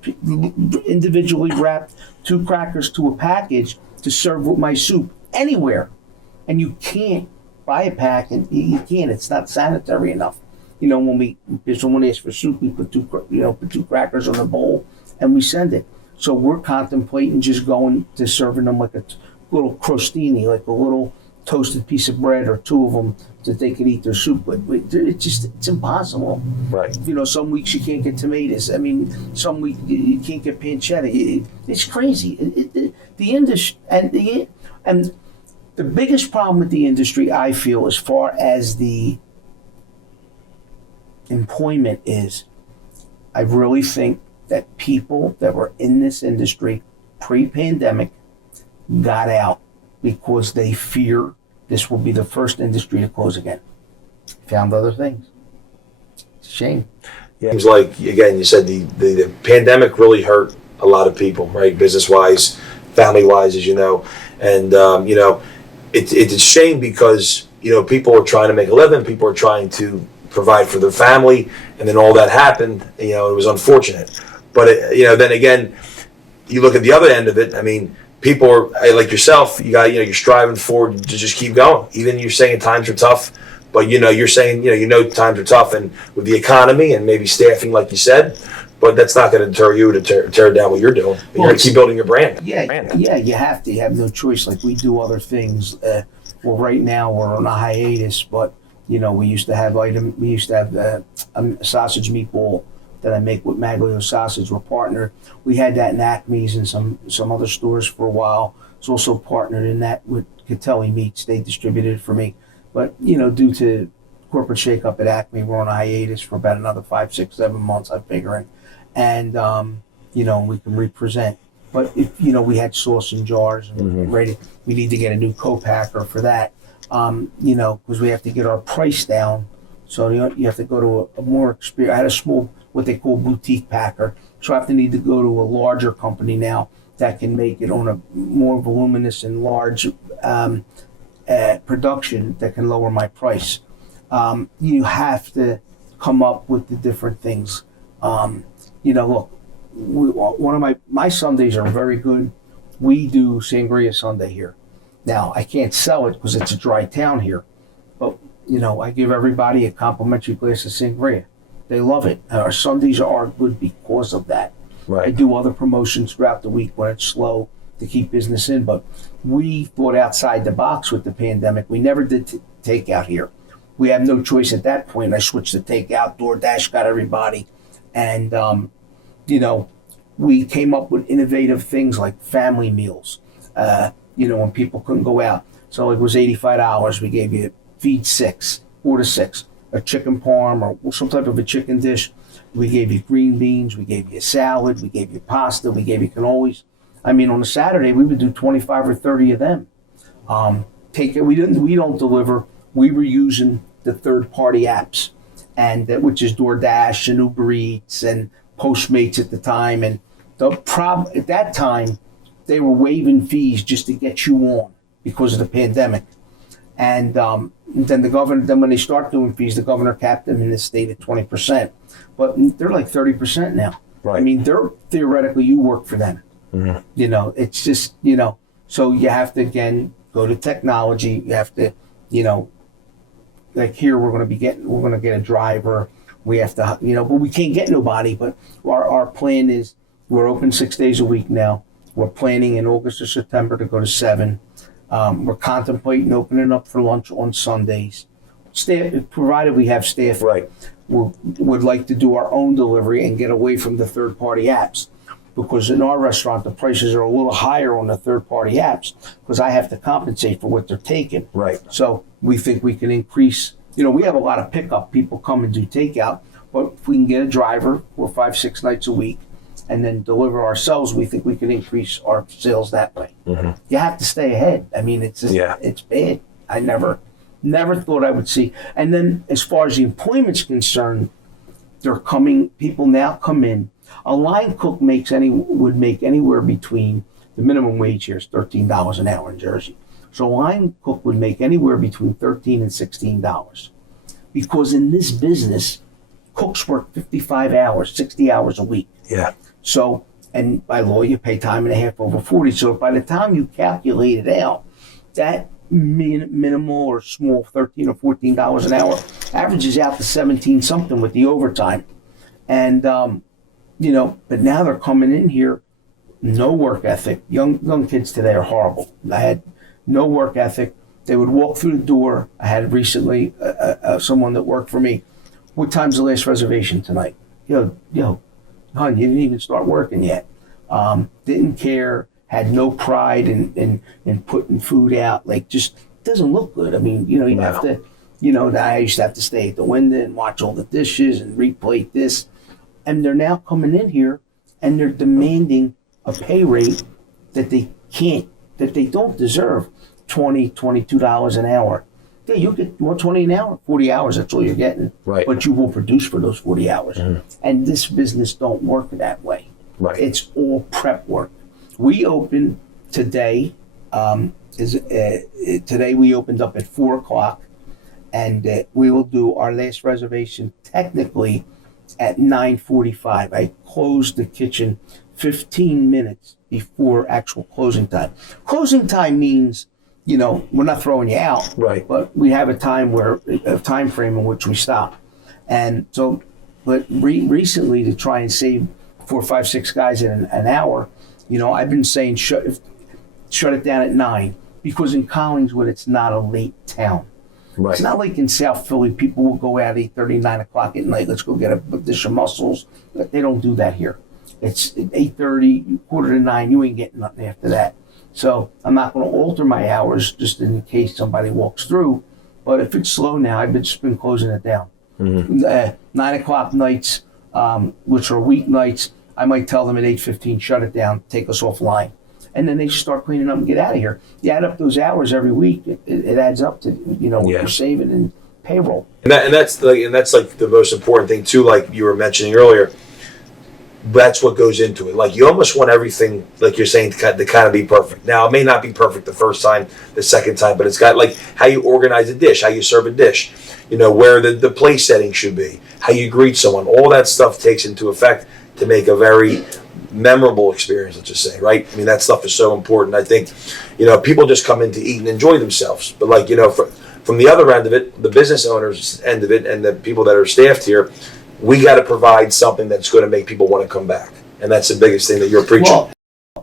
individually wrapped 2 crackers to a package to serve with my soup anywhere. And you can't buy a pack, and you can't. It's not sanitary enough. If someone asks for soup, we put 2 crackers on a bowl and we send it. So we're contemplating just going to serving them like a little crostini, like a little toasted piece of bread or 2 of them that they could eat their soup with. It's impossible. Right. Some weeks you can't get tomatoes. I mean, some weeks you can't get pancetta. It's crazy. The industry and the biggest problem with the industry, I feel, as far as the employment is, I really think that people that were in this industry pre-pandemic got out because they fear this will be the first industry to close again. Found other things. It's a shame. Yeah. Seems like, again, you said the pandemic really hurt a lot of people, right? Business-wise, family-wise, as you know. And, it's a shame because, people are trying to make a living. People are trying to provide for their family. And then all that happened, it was unfortunate. But, then again, you look at the other end of it. I mean, people are like yourself. You got, you're striving forward to just keep going. Even you're saying times are tough, but you're saying, times are tough, and with the economy and maybe staffing, like you said. But that's not going to deter you to tear down what you're doing. You're going to keep building your brand. Yeah, you have to. You have no choice. Like we do other things. Right now we're on a hiatus, but we used to have a sausage meatball that I make with Maglio Sausage. We're partnered. We had that in Acme's and some other stores for a while. It's also partnered in that with Catelli Meats. They distributed it for me. But, due to corporate shakeup at Acme, we're on a hiatus for about another 5, 6, 7 months, I'm figuring. And, we can represent. But, we had sauce in jars and ready. We need to get a new co-packer for that, because we have to get our price down. So you have to go to a more experienced. I had a small, what they call boutique packer. So I need to go to a larger company now that can make it on a more voluminous and large production that can lower my price. You have to come up with the different things. Look, one of my Sundays are very good. We do sangria Sunday here. Now, I can't sell it because it's a dry town here, but I give everybody a complimentary glass of sangria. They love it. Our Sundays are good because of that. Right. I do other promotions throughout the week when it's slow to keep business in, but we thought outside the box with the pandemic. We never did takeout here. We have no choice at that point. I switched to takeout. DoorDash got everybody. And, we came up with innovative things like family meals, when people couldn't go out. So it was $85. We gave you feed 6, order 6, a chicken parm or some type of a chicken dish. We gave you green beans. We gave you a salad. We gave you pasta. We gave you cannolis. I mean, on a Saturday, we would do 25 or 30 of them. We don't deliver. We were using the third-party apps, and which is DoorDash and Uber Eats and Postmates at the time. And the problem at that time, they were waiving fees just to get you on because of the pandemic. And then when they start doing fees, the governor capped them in the state at 20%. But they're like 30% now. Right. I mean, they're theoretically, you work for them. Mm-hmm. It's just, so you have to, again, go to technology. You have to, like here, we're going to get a driver. We have to, but we can't get nobody. But our plan is we're open 6 days a week now. We're planning in August or September to go to 7. We're contemplating opening up for lunch on Sundays. Provided we have staff. Right. We would like to do our own delivery and get away from the third-party apps. Because in our restaurant, the prices are a little higher on the third-party apps because I have to compensate for what they're taking. Right. So we think we can increase. We have a lot of pickup. People come and do takeout. But if we can get a driver 4, 5, 6 nights a week and then deliver ourselves, we think we can increase our sales that way. Mm-hmm. You have to stay ahead. I mean, it's just, it's bad. I never thought I would see. And then as far as the employment's concerned, people now come in. A line cook would make anywhere between, the minimum wage here is $13 an hour in Jersey. So a line cook would make anywhere between $13 and $16. Because in this business, Cooks work 55 hours, 60 hours a week. Yeah. So, and by law, you pay time and a half over 40. So by the time you calculate it out, that minimal or small $13 or $14 an hour averages out to 17 something with the overtime. And, but now they're coming in here, no work ethic. Young kids today are horrible. I had no work ethic. They would walk through the door. I had recently someone that worked for me. What time's the last reservation tonight? Hon, you didn't even start working yet. Didn't care, had no pride in putting food out. Like, just doesn't look good. I mean, you have to, I used to have to stay at the window and watch all the dishes and replate this. And they're now coming in here and they're demanding a pay rate that they don't deserve. $20, $22 an hour. Yeah, you get $120 an hour, 40 hours, that's all you're getting. Right. But you will produce for those 40 hours. Mm-hmm. And this business don't work that way. Right. It's all prep work. We opened today, today we opened up at 4 o'clock, and we will do our last reservation technically at 9:45. I closed the kitchen 15 minutes before actual closing time. Closing time means, we're not throwing you out, right? But we have a time frame in which we stop. And so, but recently, to try and save 4, 5, 6 guys in an hour, I've been saying shut it down at 9, because in Collingswood it's not a late town. Right. It's not like in South Philly, people will go out 8:30, 9 o'clock at night. Let's go get a dish of mussels. They don't do that here. It's 8:30, 8:45. You ain't getting nothing after that. So I'm not going to alter my hours just in case somebody walks through. But if it's slow now, I've just been closing it down. Mm-hmm. 9 o'clock nights, which are weeknights, I might tell them at 8:15, shut it down, take us offline. And then they start cleaning up and get out of here. You add up those hours every week, it adds up to, what you're saving in payroll. And that's like the most important thing too, like you were mentioning earlier. That's what goes into it. Like, you almost want everything, like you're saying, to kind of be perfect. Now, it may not be perfect the first time, the second time, but it's got, like, how you organize a dish, how you serve a dish, where the place setting should be, how you greet someone. All that stuff takes into effect to make a very memorable experience, let's just say, right? I mean, that stuff is so important. I think, people just come in to eat and enjoy themselves. But, like, from the other end of it, the business owners end of it, and the people that are staffed here, we got to provide something that's going to make people want to come back. And that's the biggest thing that you're preaching. Well,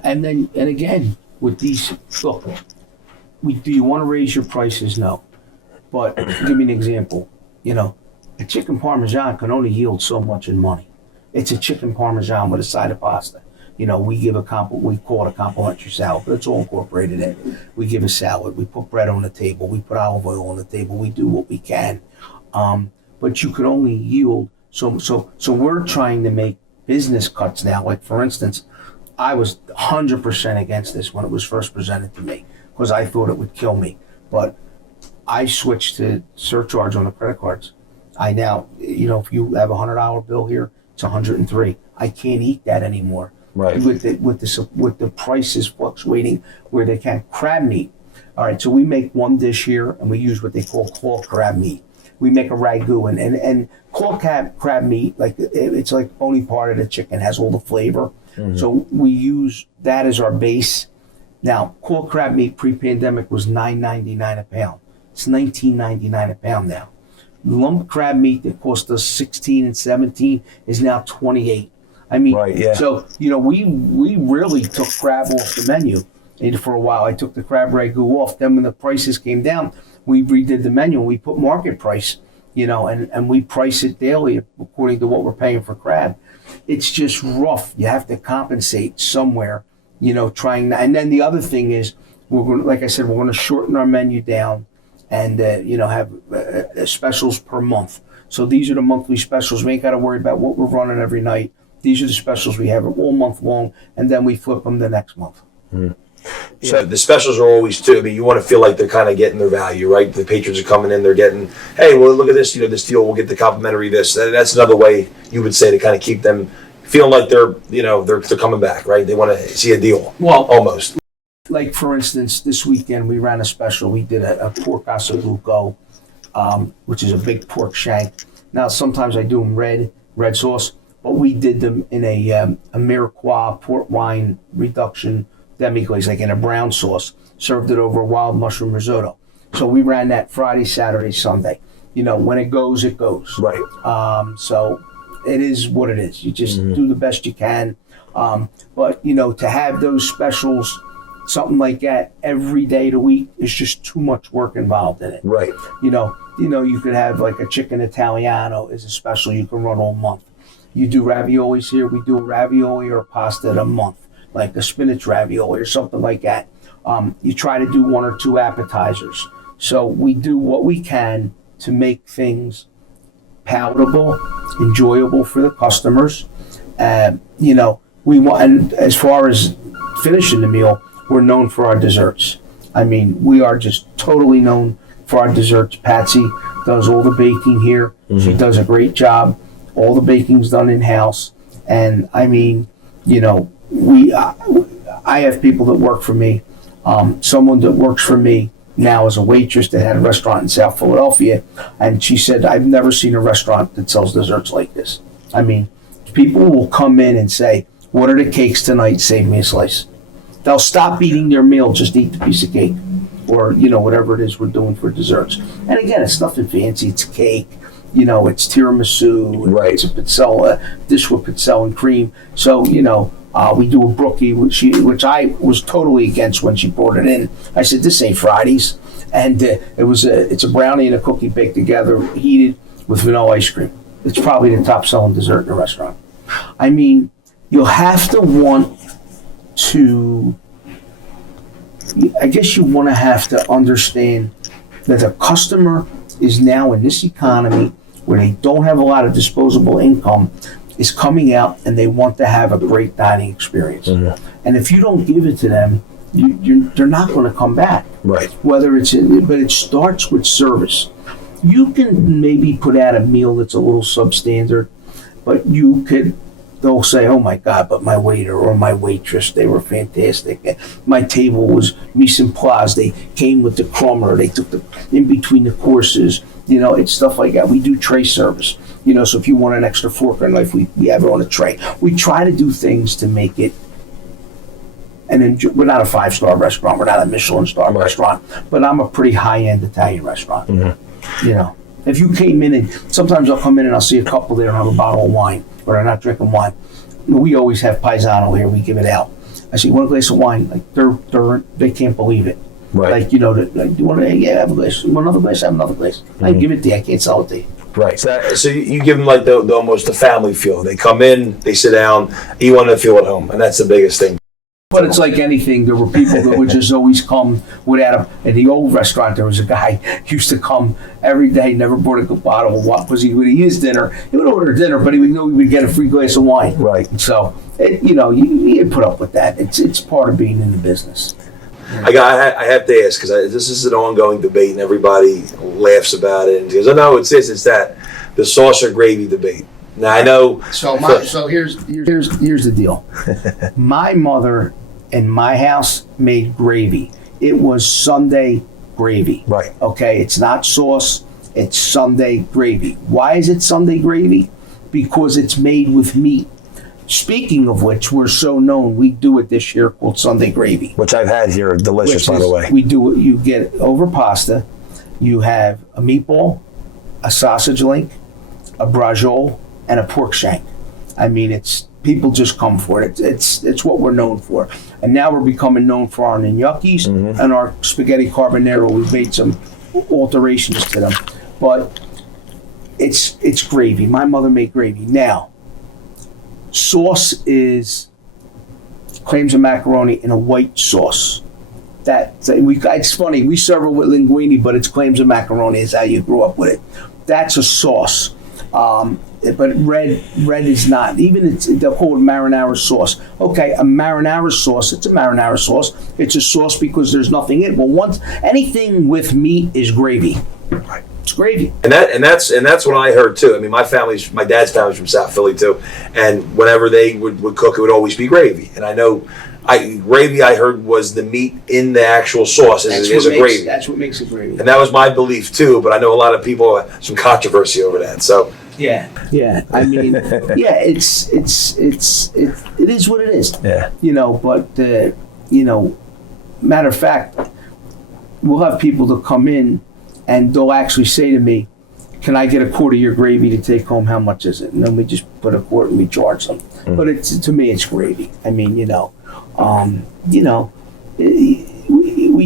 and again, with these, look, do you want to raise your prices? No. But give me an example. A chicken parmesan can only yield so much in money. It's a chicken parmesan with a side of pasta. We give we call it a complimentary salad, but it's all incorporated in. We give a salad. We put bread on the table. We put olive oil on the table. We do what we can. But you could only yield. So we're trying to make business cuts now. Like, for instance, I was 100% against this when it was first presented to me, because I thought it would kill me. But I switched to surcharge on the credit cards. I now, if you have $100 bill here, it's 103. I can't eat that anymore. Right. With the prices fluctuating where they can. Crab meat. All right. So we make one dish here, and we use what they call claw crab meat. We make a ragu, and claw crab meat, like, it's like bony part of the chicken, has all the flavor. Mm-hmm. So we use that as our base. Now, claw crab meat pre-pandemic was $9.99 a pound. It's $19.99 a pound now. Lump crab meat that cost us $16 and $17 is now $28. I mean, right, yeah. So we really took crab off the menu for a while. I took the crab ragu off. Then when the prices came down, we redid the menu and we put market price, and we price it daily according to what we're paying for crab. It's just rough. You have to compensate somewhere, trying that. And then the other thing is, like I said, we're going to shorten our menu down and, have specials per month. So these are the monthly specials. We ain't got to worry about what we're running every night. These are the specials we have all month long, and then we flip them the next month. Mm. So the specials are always too. I mean, you want to feel like they're kind of getting their value, right? The patrons are coming in, they're getting, hey, well, look at this, this deal, we'll get the complimentary this. That's another way you would say to kind of keep them feeling like they're coming back, right? They want to see a deal. Well, almost. Like, for instance, this weekend we ran a special. We did a pork ossobuco, which is a big pork shank, Now, sometimes I do them red sauce, but we did them in a Mirepoix port wine reduction demi-glaze, like in a brown sauce, served it over a wild mushroom risotto. So we ran that Friday, Saturday, Sunday. You know, when it goes, it goes. Right. So it is what it is. You just do the best you can. But, you know, to have those specials, something like that every day of the week is just too much work involved in it. Right. You know, you could have like a chicken Italiano is a special you can run all month. You do raviolis here. We do a ravioli or a pasta a month, like a spinach ravioli or something like that. You try to do 1 or 2 appetizers. So we do what we can to make things palatable, enjoyable for the customers. You know, we want, and as far as finishing the meal, we're known for our desserts. I mean, we are just totally known for our desserts. Patsy does all the baking here. She does a great job. All the baking's done in-house. And I mean, you know, I have people that work for me. Someone that works for me now as a waitress that had a restaurant in South Philadelphia, and she said, I've never seen a restaurant that sells desserts like this. I mean, people will come in and say, what are the cakes tonight? Save me a slice. They'll stop eating their meal, just eat the piece of cake, or, you know, whatever it is we're doing for desserts. And again, it's nothing fancy. It's cake, you know, it's tiramisu, right. It's a pizzella, dish with pizzelle and cream. So, you know, we do a brookie, which I was totally against when she brought it in. I said, this ain't Fridays. And it's a brownie and a cookie baked together, heated with vanilla ice cream. It's probably the top selling dessert in the restaurant. I mean, you'll have to want to, I guess you want to have to understand that the customer is now in this economy where they don't have a lot of disposable income, is coming out and they want to have a great dining experience. And if you don't give it to them, they're not going to come back. Right. But it starts with service. You can maybe put out a meal that's a little substandard, but they'll say, oh my God, but my waiter or my waitress, they were fantastic. My table was mise en place. They came with the crumber. They took in between the courses. You know, it's stuff like that. We do tray service. You know, so if you want an extra fork or knife, we have it on a tray. We try to do things to make it, we're not a 5-star restaurant. We're not a Michelin star restaurant, but I'm a pretty high-end Italian restaurant. You know, if you came in and sometimes I'll come in and I'll see a couple there and have a bottle of wine, or they're not drinking wine. We always have Paisano here. We give it out. I say, want a glass of wine? Like they can't believe it. Right. Like, you know, you want to, have a glass. Want another glass? Have another glass. I give it to you. I can't sell it to you. Right. So you give them like the almost the family feel. They come in, they sit down, you want them to feel at home, and that's the biggest thing. But it's like anything. There were people that would just always come without in the old restaurant, there was a guy who used to come every day, never brought a bottle of wine, because he would eat his dinner. He would order dinner, but he would know he would get a free glass of wine. Right. So, you know, you put up with that. It's part of being in the business. I have to ask, because this is an ongoing debate, and everybody laughs about it. And goes, oh, no, it's this, it's that. The sauce or gravy debate. Now, I know. So here's the deal. My mother in my house made gravy. It was Sunday gravy. Right. Okay, it's not sauce. It's Sunday gravy. Why is it Sunday gravy? Because it's made with meat. Speaking of which, we're so known, we do it this year called Sunday gravy. Which I've had here, delicious, by the way. We do it, you get over pasta, you have a meatball, a sausage link, a braciole, and a pork shank. I mean, people just come for it. It's what we're known for. And now we're becoming known for our gnocchis and our spaghetti carbonara. We've made some alterations to them. But it's gravy. My mother made gravy. Now, sauce is clams and macaroni in a white sauce. It's funny, we serve it with linguine, but it's clams and macaroni is how you grew up with it. That's a sauce. But red is not. Even they'll call it marinara sauce. Okay, a marinara sauce. It's a marinara sauce. It's a sauce because there's nothing in it. Well, anything with meat is gravy. Right. It's gravy. And that's what I heard too. I mean, my dad's family's from South Philly too, and whenever they would cook, it would always be gravy. And I know Gravy, I heard, was the meat in the actual sauce. Is a gravy. That's what makes it gravy. And that was my belief too. But I know a lot of people have some controversy over that. So yeah. I mean, yeah, it is what it is. Yeah. But matter of fact, we'll have people that come in and they'll actually say to me, "Can I get a quart of your gravy to take home? How much is it?" And then we just put a quart and we charge them. But to me, it's gravy. I mean, we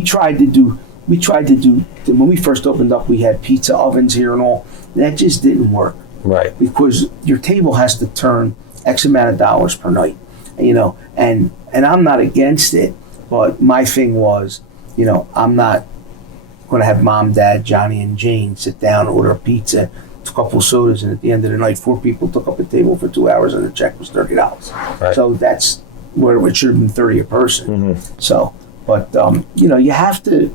tried to do when we first opened up. We had pizza ovens here and all. That just didn't work. Right. Because your table has to turn X amount of dollars per night. And I'm not against it, but my thing was, I'm not going to have Mom, Dad, Johnny, and Jane sit down, order a pizza, a couple of sodas, and at the end of the night, 4 people took up a table for 2 hours, and the check was $30. Right. So that's where it should have been 30 a person. Mm-hmm. So, but you have to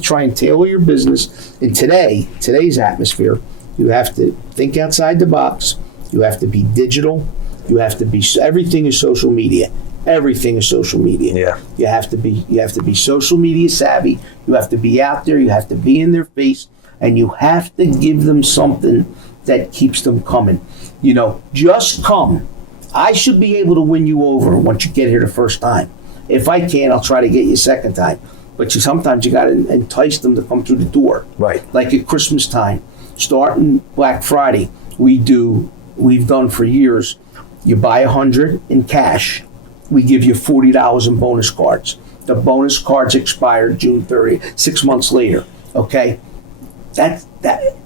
try and tailor your business. In today's atmosphere, you have to think outside the box. You have to be digital. You have to be. Everything is social media. Everything is social media. Yeah. You have to be social media savvy. You have to be out there. You have to be in their face, and you have to give them something that keeps them coming. Just come. I should be able to win you over once you get here the first time. If I can't, I'll try to get you a second time. But sometimes you got to entice them to come through the door. Right. Like at Christmas time, starting Black Friday, we've done for years. You buy 100 in cash. We give you $40 in bonus cards. The bonus cards expire June 30th, 6 months later. Okay? That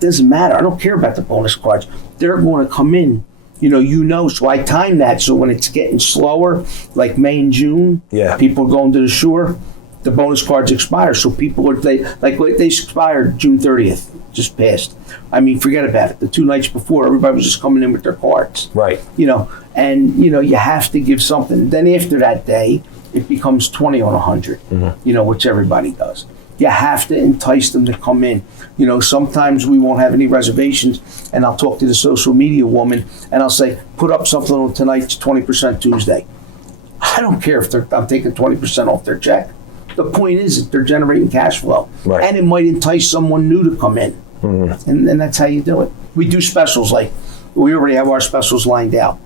doesn't matter. I don't care about the bonus cards. They're going to come in. So I time that so when it's getting slower, like May and June, people are going to the shore, the bonus cards expire. So they expired June 30th, just passed. I mean, forget about it. The 2 nights before, everybody was just coming in with their cards. Right. You have to give something. Then after that day, it becomes 20 on 100, which everybody does. You have to entice them to come in. Sometimes we won't have any reservations, and I'll talk to the social media woman, and I'll say, put up something on tonight's 20% Tuesday. I don't care if I'm taking 20% off their check. The point is that they're generating cash flow. Right. And it might entice someone new to come in. And that's how you do it. We do specials, like we already have our specials lined out.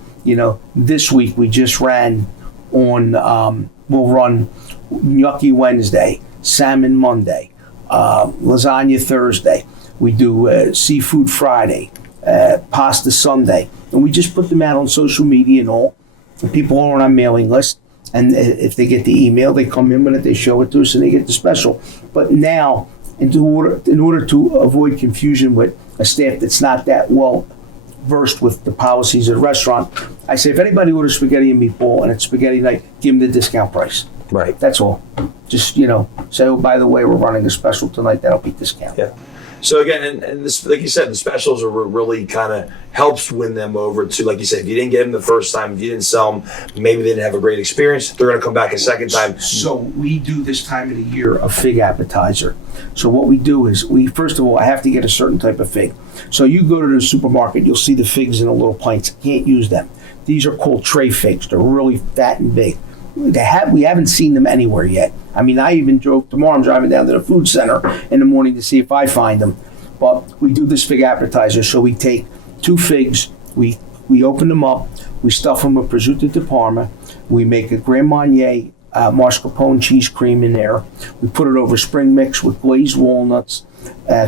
This week we just ran on, we'll run Gnocchi Wednesday, Salmon Monday, Lasagna Thursday. We do Seafood Friday, Pasta Sunday. And we just put them out on social media and all. And people are on our mailing list. And if they get the email, they come in with it, they show it to us, and they get the special. But now, in order to avoid confusion with a staff that's not that well versed with the policies of the restaurant, I say if anybody orders spaghetti and meatball and it's spaghetti night, give them the discount price. Right. That's all. Just, say, oh, by the way, we're running a special tonight, that'll be discount. Yeah. So again, and this, like you said, the specials are really kind of helps win them over too. Like you said, if you didn't get them the first time, if you didn't sell them, maybe they didn't have a great experience, they're going to come back a second time. So we do this time of the year a fig appetizer. So what we do is first of all, I have to get a certain type of fig. So you go to the supermarket, you'll see the figs in the little pints. Can't use them. These are called tray figs. They're really fat and big. We haven't seen them anywhere yet. I mean, I even tomorrow I'm driving down to the food center in the morning to see if I find them. But we do this fig appetizer. So we take 2 figs, we open them up, we stuff them with prosciutto di Parma, we make a Grand Marnier mascarpone cheese cream in there. We put it over spring mix with glazed walnuts,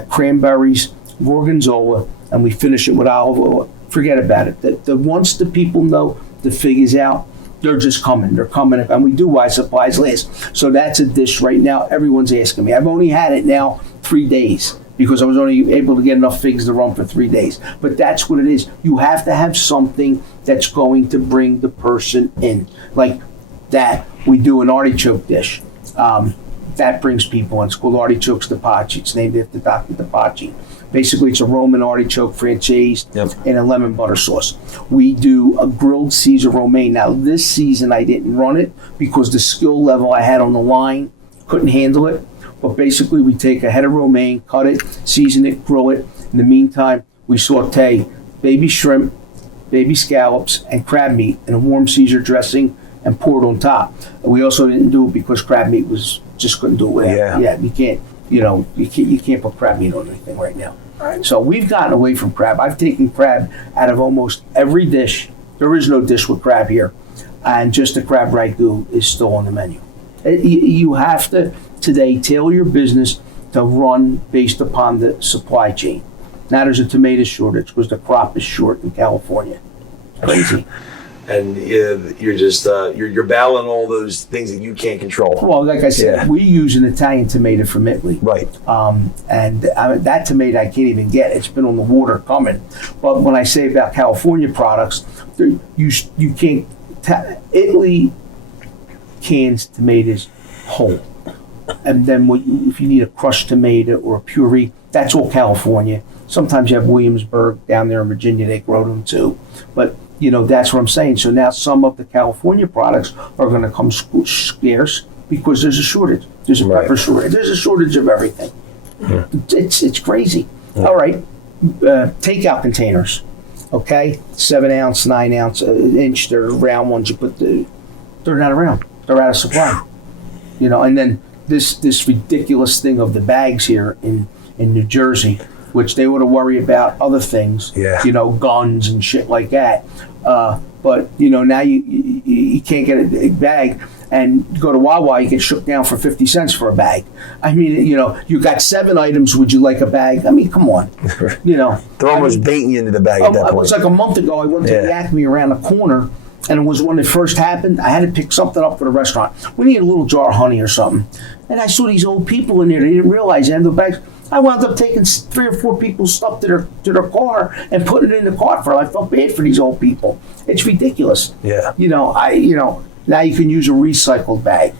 cranberries, gorgonzola, and we finish it with olive oil. Forget about it. Once the people know the fig is out, they're just coming. They're coming. And we do why supplies last. So that's a dish right now. Everyone's asking me. I've only had it now 3 days because I was only able to get enough figs to run for 3 days. But that's what it is. You have to have something that's going to bring the person in. Like that, we do an artichoke dish. That brings people in. It's called Artichoke Stapacci. It's named after Dr. Stapacci. Basically, it's a Roman artichoke franchised in a lemon butter sauce. We do a grilled Caesar romaine. Now, this season I didn't run it because the skill level I had on the line couldn't handle it. But basically, we take a head of romaine, cut it, season it, grill it. In the meantime, we saute baby shrimp, baby scallops, and crab meat in a warm Caesar dressing and pour it on top. We also didn't do it because crab meat was just couldn't do it without. Yeah. You can't. You can't put crab meat on anything right now. So we've gotten away from crab. I've taken crab out of almost every dish. There is no dish with crab here, and just the crab ragout is still on the menu. You have to today tailor your business to run based upon the supply chain. Now there's a tomato shortage because the crop is short in California. Crazy. And you're just you're battling all those things that you can't control. Well, like I said, we use an Italian tomato from Italy. Right. And that tomato I can't even get. It's been on the water coming. But when I say about California products, you can't. Italy cans tomatoes whole. And then if you need a crushed tomato or a puree, that's all California. Sometimes you have Williamsburg down there in Virginia, they grow them too. But, that's what I'm saying. So now some of the California products are going to come scarce because there's a shortage. There's a pepper shortage. There's a shortage of everything. Yeah. It's crazy. Yeah. All right. Takeout containers. Okay? 7 ounce, 9 ounce, inch, they're round ones you put they're not around. They're out of supply. And then this ridiculous thing of the bags here in New Jersey, which they ought to worry about other things, guns and shit like that. But now you can't get a bag, and go to Wawa, you get shook down for 50 cents for a bag. I mean, you got 7 items. Would you like a bag? I mean, come on. They're almost baiting you into the bag at that point. It was like a month ago. I went to the Acme around the corner. And it was when it first happened, I had to pick something up for the restaurant. We needed a little jar of honey or something. And I saw these old people in there. They didn't realize they had the bags. I wound up taking 3 or 4 people's stuff to their car and putting it in the cart for them. I felt bad for these old people. It's ridiculous. Yeah. Now you can use a recycled bag.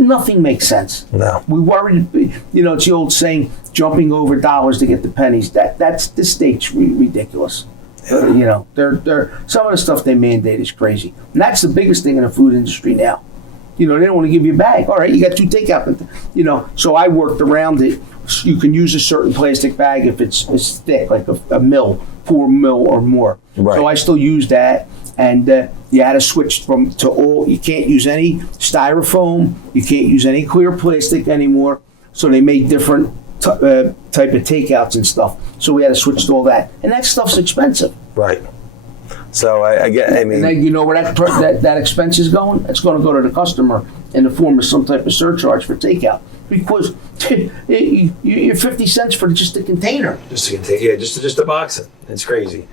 Nothing makes sense. No. We worried, it's the old saying, jumping over dollars to get the pennies. That's the state's ridiculous. They're some of the stuff they mandate is crazy, and that's the biggest thing in the food industry now. They don't want to give you a bag. All right, you got 2 takeout. So I worked around it. You can use a certain plastic bag if it's thick, like a mil, 4 mil or more. Right. So I still use that, and you had to switch to all. You can't use any styrofoam. You can't use any clear plastic anymore. So they made different type of takeouts and stuff. So we had to switch to all that, and that stuff's expensive. Right. So I get. I mean, and then where that expense is going? It's going to go to the customer in the form of some type of surcharge for takeout, because you're 50 cents for just a container. Just to box it. It's crazy.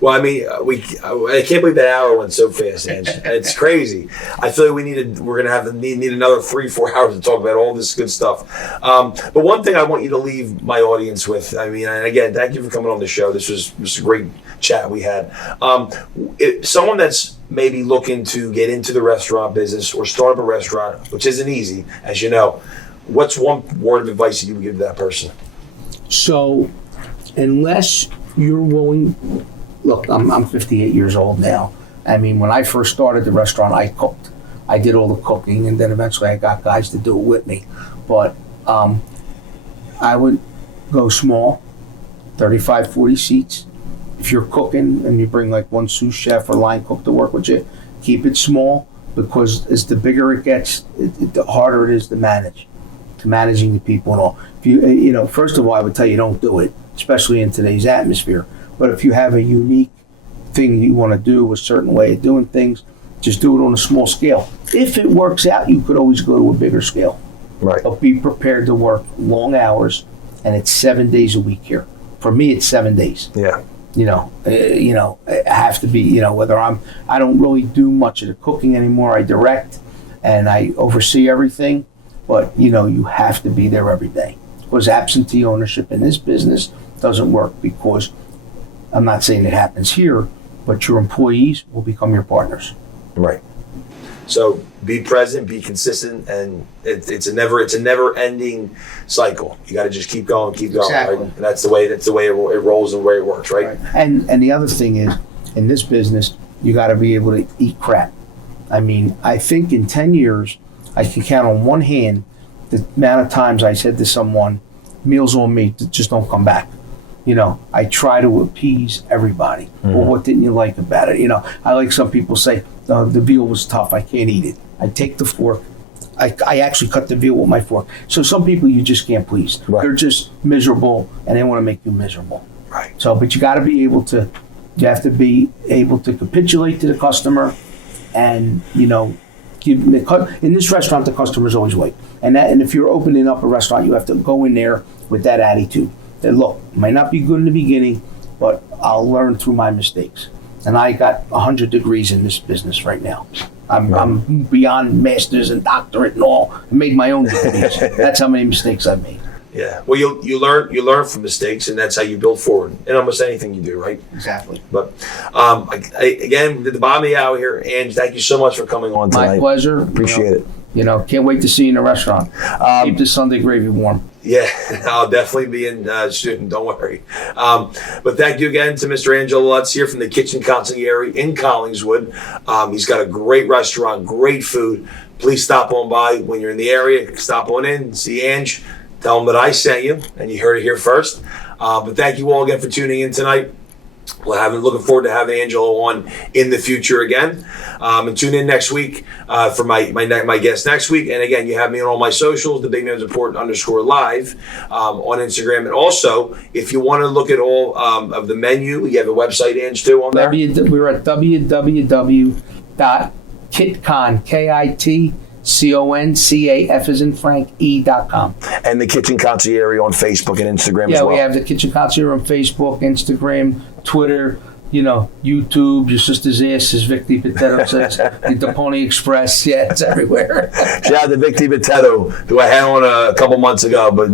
Well, I mean, I can't believe that hour went so fast, Ange. It's crazy. I feel like we're gonna need another 3-4 hours to talk about all this good stuff. But one thing I want you to leave my audience with. I mean, and again, thank you for coming on the show. This was a great chat we had. Someone that's maybe looking to get into the restaurant business or start up a restaurant, which isn't easy, as you know. What's one word of advice that you would give to that person? So, unless you're willing, look, I'm 58 years old now. I mean, when I first started the restaurant, I cooked. I did all the cooking, and then eventually I got guys to do it with me. But I would go small, 35, 40 seats. If you're cooking and you bring like one sous chef or line cook to work with you, keep it small, because as the bigger it gets, the harder it is to managing the people and all. If you first of all, I would tell you don't do it, especially in today's atmosphere. But if you have a unique thing you want to do, a certain way of doing things, just do it on a small scale. If it works out, you could always go to a bigger scale. Right. But be prepared to work long hours, and it's 7 days a week here. For me, it's 7 days. Yeah. I have to be, whether I don't really do much of the cooking anymore. I direct and I oversee everything, but you have to be there every day, because absentee ownership in this business doesn't work, because I'm not saying it happens here, but your employees will become your partners. Right. So be present, be consistent, and it's a never ending cycle. You got to just keep going. Exactly. Right? And that's the way it rolls and the way it works, right? And the other thing is, in this business, you got to be able to eat crap. I mean, I think in 10 years, I can count on one hand the amount of times I said to someone, "Meals on me, just don't come back." I try to appease everybody. Well, what didn't you like about it? I like some people say, the veal was tough, I can't eat it. I take the fork. I actually cut the veal with my fork. So some people you just can't please. Right. They're just miserable, and they want to make you miserable. Right. So, but you got to be able to, capitulate to the customer, and in this restaurant the customer's always right. And if you're opening up a restaurant, you have to go in there with that attitude. That look, it might not be good in the beginning, but I'll learn through my mistakes. And I got 100 degrees in this business right now. I'm beyond masters and doctorate and all. I made my own degrees. That's how many mistakes I've made. Yeah. Well, you learn from mistakes, and that's how you build forward in almost anything you do, right? Exactly. But again, at the bottom of the hour here, Ange, thank you so much for coming on tonight. My pleasure. Appreciate it. Can't wait to see you in the restaurant. Keep the Sunday gravy warm. Yeah, I'll definitely be in soon. Don't worry. But thank you again to Mr. Angelo Lutz here from the Kitchen Consigliere in Collingswood. He's got a great restaurant, great food. Please stop on by when you're in the area. Stop on in, see Ange. Tell him that I sent you, and you heard it here first. But thank you all again for tuning in tonight. Looking forward to having Angelo on in the future again. And tune in next week for my guest next week. And again, you have me on all my socials, the Big Man's Report _live on Instagram. And also, if you want to look at all of the menu, you have a website, Ange, too, on there. We're at www.kitcon, KITCONCAF as in Frank, E.com. And the Kitchen Consigliere on Facebook and Instagram as well. Yeah, we have the Kitchen Consigliere on Facebook, Instagram, Twitter, YouTube. Your sister's ass, as Vic DiPotetto says. The Pony Express. Yeah, it's everywhere. Shout out to Vic DiPotetto, who I had on a couple months ago, but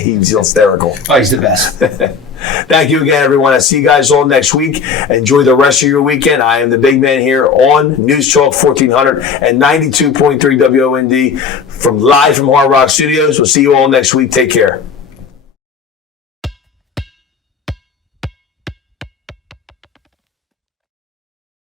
he's hysterical. Oh, he's the best. Thank you again, everyone. I'll see you guys all next week. Enjoy the rest of your weekend. I am the Big Man here on News Talk 1400 and 92.3 WOND live from Hard Rock Studios. We'll see you all next week. Take care.